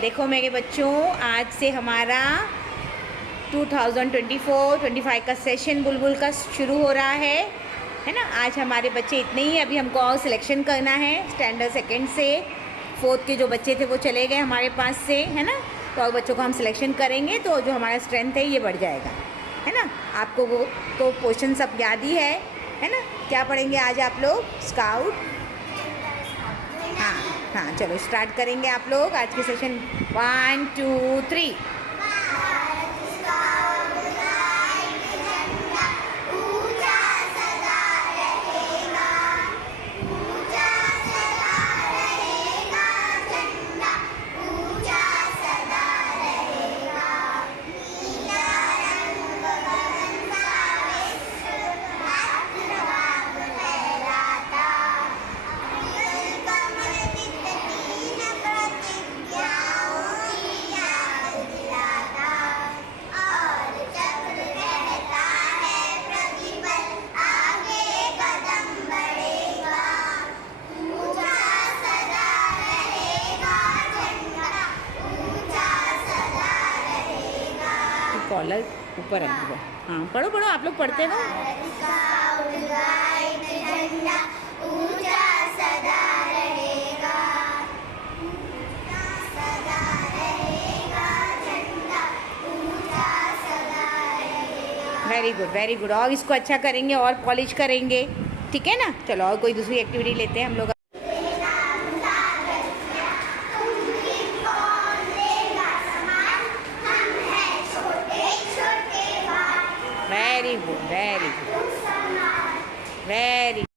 देखो मेरे बच्चों, आज से हमारा 2024-25 का सेशन बुलबुल का शुरू हो रहा है ना। आज हमारे बच्चे इतने ही, अभी हमको और सिलेक्शन करना है। स्टैंडर्ड सेकंड से फोर्थ के जो बच्चे थे वो चले गए हमारे पास से, है ना। तो और बच्चों को हम सिलेक्शन करेंगे तो जो हमारा स्ट्रेंथ है ये बढ़ जाएगा, है ना। आपको वो तो पोर्शन सब याद ही है ना। क्या पढ़ेंगे आज आप लोग? स्काउट। हाँ, चलो स्टार्ट करेंगे आप लोग आज के सेशन। 1 2 3। कॉलर ऊपर रख दो। हाँ, पढ़ो पढ़ो, आप लोग पढ़ते हो। Very good, very good. और इसको अच्छा करेंगे और पॉलिश करेंगे, ठीक है ना। चलो और कोई दूसरी एक्टिविटी लेते हैं हम लोग। Very good, very good, very